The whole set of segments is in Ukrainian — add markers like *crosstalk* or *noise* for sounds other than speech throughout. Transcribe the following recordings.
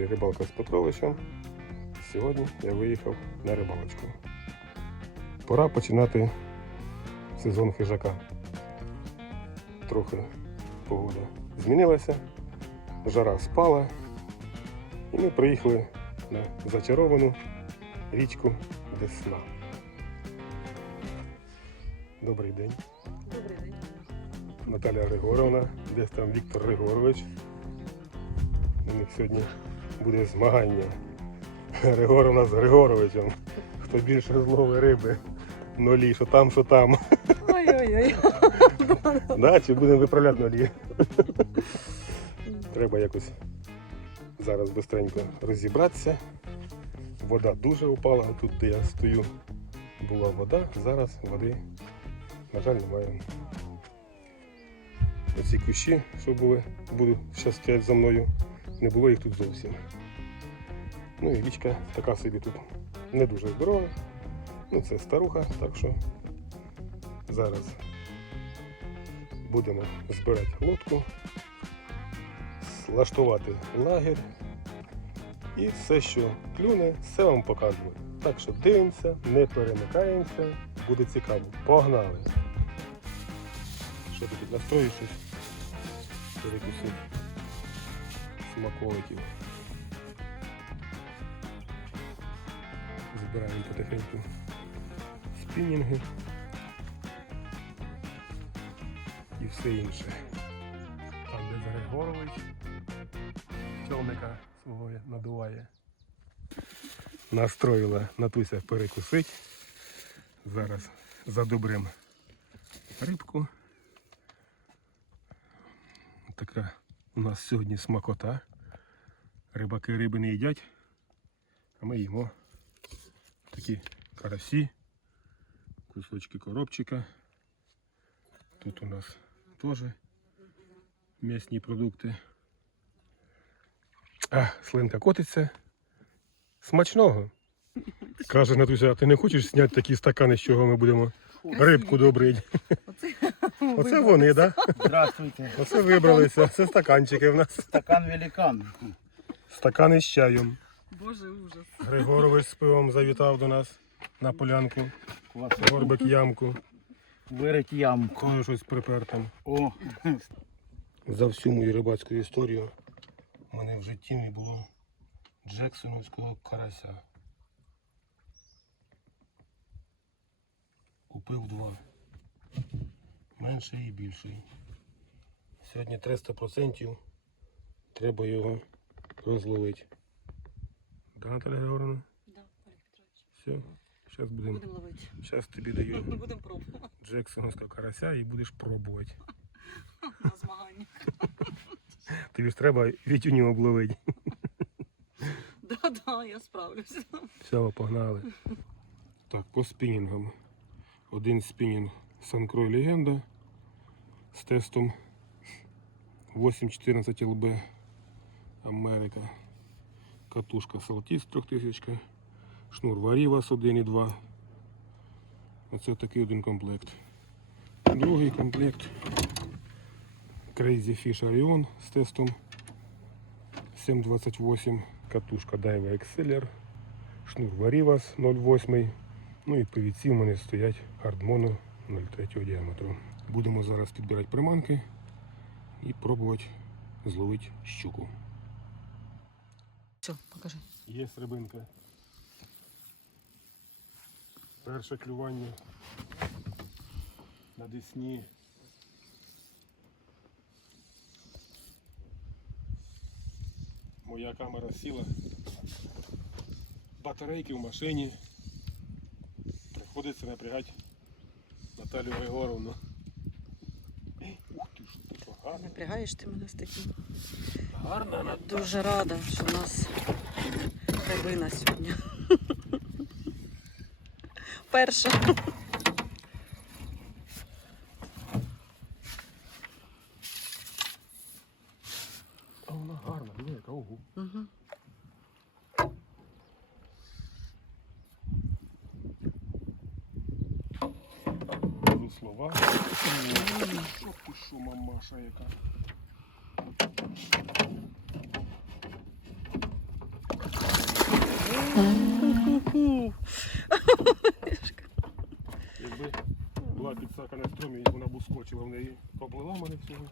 Каналі Рибалка з Петровичем. Сьогодні я виїхав на рибалочку. Пора починати сезон хижака. Трохи погода змінилася, жара спала, і ми приїхали на зачаровану річку Десна. Добрий день. Добрий день. Наталя Григоровна, десь там Віктор Григорович. У них сьогодні буде змагання. Григоровна з Григоровичем. Хто більше зловить риби. Нолі, що там, що там. Ой-ой-ой. Да, чи будемо виправляти нолі? Треба якось зараз швидко розібратися. Вода дуже упала, тут де я стою. Була вода, зараз води, на жаль, немає. Оці кущі, що були, будуть зараз стоять за мною, не було їх тут зовсім. Ну і річка така собі тут не дуже здорова. Ну це старуха, так що зараз будемо збирати лодку, влаштувати лагерь і все, що клюне, все вам покажу. Так що дивимося, не перемикаємося, буде цікаво. Погнали! Що тут настроїш щось? Смаколиків. Збираємо потихеньку спінінги і все інше. Там, де Григорович човника свого надуває. Настроїла Натуся перекусить. Зараз задобрим рибку. Така у нас сьогодні смакота. Рибаки риби не їдять, а ми їмо такі карасі, кусочки коробчика. Тут у нас теж м'ясні продукти. А, слинка котиться. Смачного. Каже Натуся, а ти не хочеш зняти такі стакани, з чого ми будемо рибку добрити? Оце, Оце вони, так? Да? Здравствуйте. Оце вибралися. Це стаканчики в нас. Стакан великан. Стакани з чаєм. Боже, ужас. Григорович з пивом завітав до нас на полянку. Горбик ямку. Вирить ямку. Коли щось припер там. О, За всю мою рибацьку історію в мене в житті не було Джексоновського карася. Купив два. Менший і більший. Сьогодні 300% треба його розловити. Да, Наталя Григоровна? Да, Олег Петрович. Все. Зараз будемо. Будемо ловити. Зараз тобі даю *laughs* Будемо пробувати Джексоновського карася і будеш пробувати. *laughs* на змагання. *laughs* Тобі ж треба вітюню обловити. Да, да, я справлюся. Все, погнали. Так, по спінінгам. Один спінінг Санкрой Легенда з тестом 814 ЛБ Америка. Катушка Салтіс 3000. Шнур Варівас 1,2. Оце такий один комплект. Другий комплект Crazy Fish Orion з тестом 728. Катушка Daiwa Exceller. Шнур Варівас 0,8. Ну і повідці в мене стоять Hardmono 0,3 діаметру. Будемо зараз підбирати приманки і пробувати зловити щуку. Все, покажи. Є рибинка. Перше клювання на Десні. Моя камера сіла. Батарейки в машині. Приходиться напрягати Наталю Григоровну. Ух ти ж, ти що, гарна. Напрягаєш ти мене з таким. Гарна Наталя. Дуже рада, що в нас рибина сьогодні. *laughs* Перша. А вона гарна, диви, яка ого. Угу. слова. Що ти що, мамаша яка? Якби була підсака на струмі, вона б ускочила в неї. Поплила мене всього.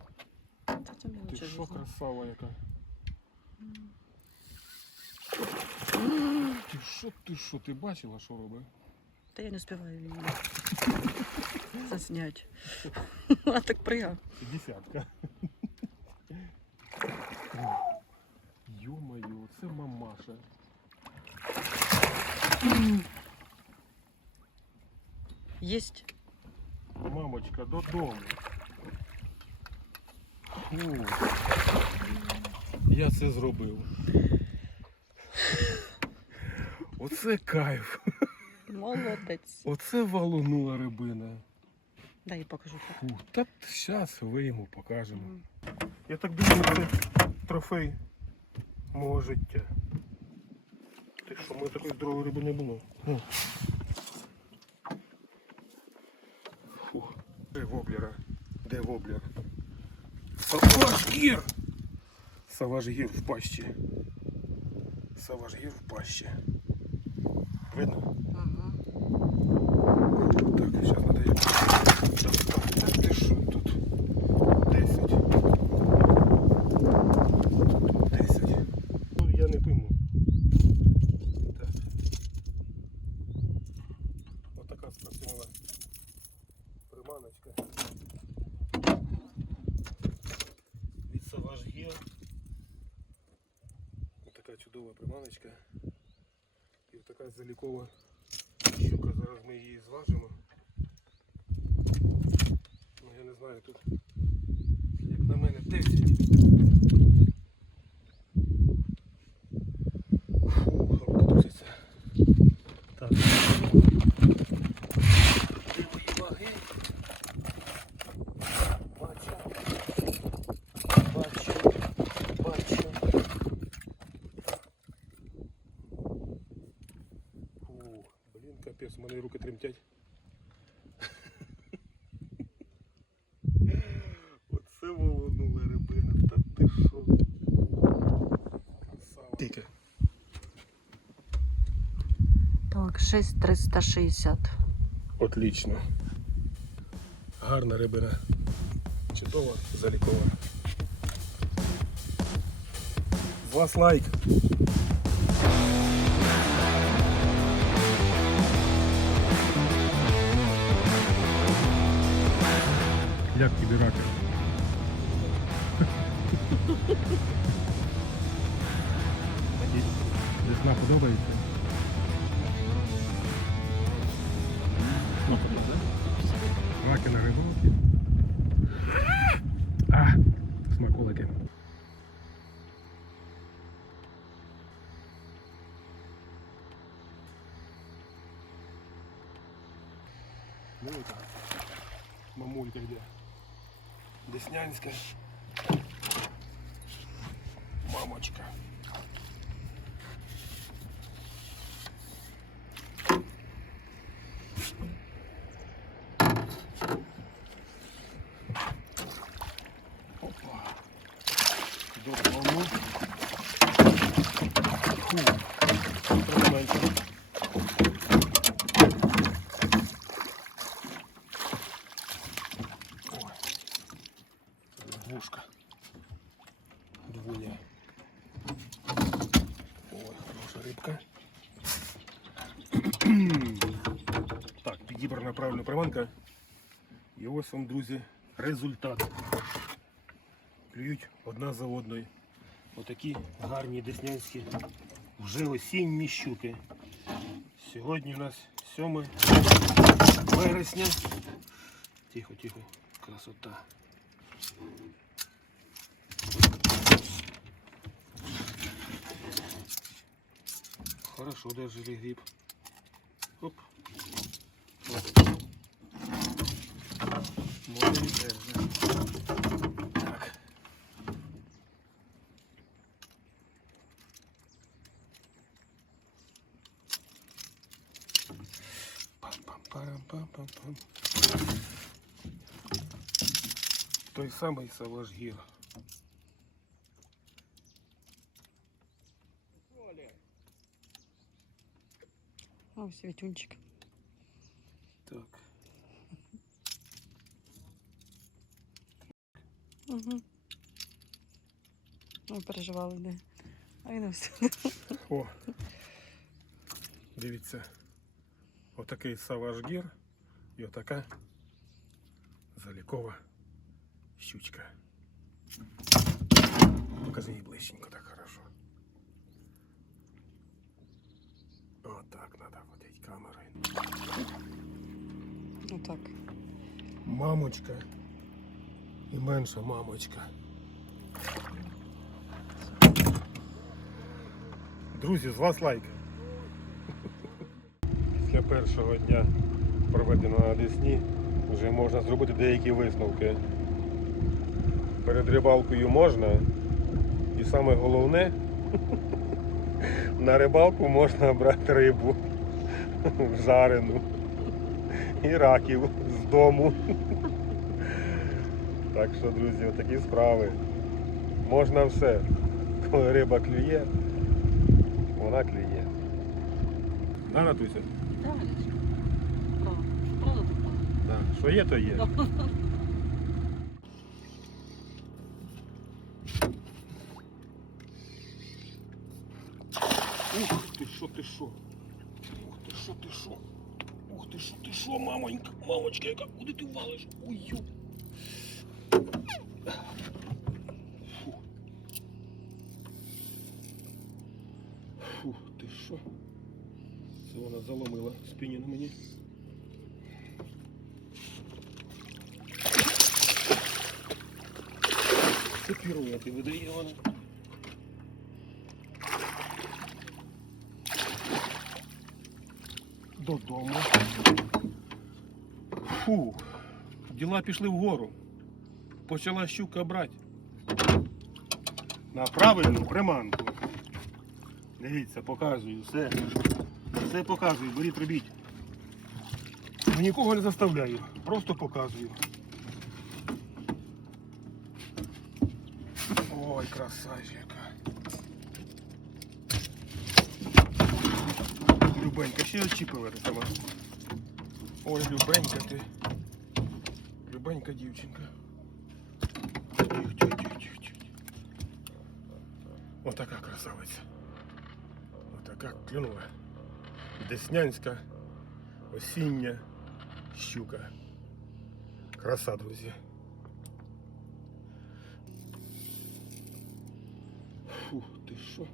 Ти що, красава яка? Ти що, ти що, ти бачила, що робить? Та я не співаю її. *laughs* Заснять. *laughs* А так пригав. Десятка. Йо-моє, це мамаша. Єсть. Мамочка, додому. Фу. Я це зробив. Оце кайф. Молодець. Оце валунула рибина. Дай я покажу. Фу, та зараз вийму, покажемо. Я так думаю, це трофей мого життя. Що, у мене такої здорової риби не було. Фух. Де воблера? Де воблер? Саважгір! Саважгір в пащі. Саважгір в пащі. Видно? Ага. Так, зараз надо я достати. Так ти що тут? 10. Тут 10. Ну, я не пойму. Так. Отака спрацювала приманочка. Від Savage Отака чудова приманочка. І така залікова щука. Зараз ми її зважимо. Ну я не знаю тут. Як на мене 10. Тремтять. *laughs* Оце волонула рибина, та ти що? Красава. Тільки. Так, 6360. Отлично. Гарна рибина. Чудова, залікована. Вас лайк. Як тобі раки? Весна подобається? Раки на рибалці. А, смаколики. Ну это, мамулька где? Деснянська. Мамочка. Опа. Додому. Фу. Трохи менше. Ой. Двушка. Двуня. Ой, хороша рибка. Так, підібрана правильно приманка. І ось вам, друзі, результат. Клюють одна за одною. Отакі гарні деснянські вже осінні щуки. Сьогодні у нас 7 вересня. Тихо, тихо, красота. Хорошо дожили гриб. Оп. Оп. Можно не Так. Пам-пам-пам-пам-пам-пам Той самий Саважгір. Ось вітюнчик. Так. Угу. Ми переживали, де. А він ось. О. Дивіться. Отакий саважгір і отака залікова Щучка. Покажи її ближченько так хорошо. Отак треба водити камерою. Отак. Мамочка і менша мамочка. Друзі, з вас лайк. Після першого дня проведеного на Десні вже можна зробити деякі висновки. Перед рибалкою можна. І саме головне, на рибалку можна брати рибу жарену і раків з дому. Так що, друзі, отакі справи. Можна все. Коли риба клює, вона клює. Да, Натуся? Правда, правда, правда. Що є, то є. Ух ти що, ти що? Ух ти що, ти що? Ух ти що, ти що, мамонька, мамочка, яка, куди ти валиш? Ой, ю. Фу. Фух, ти що? Це вона заломила спінінг мені. Це піруети видає вона. Додому. Фу, діла пішли вгору. Почала щука брати. На правильну приманку. Дивіться, показую, все. Все показую, беріть, робіть. Нікого не заставляю, просто показую. Ой, красавчика. Любенька, ще очікувати сама. Ой, Любенька ти. Любенька дівчинка. Тих, тих, тих, тих, тих. Отака красавиця. Отака клюнула. Деснянська осіння щука. Краса, друзі. Фух, ти що?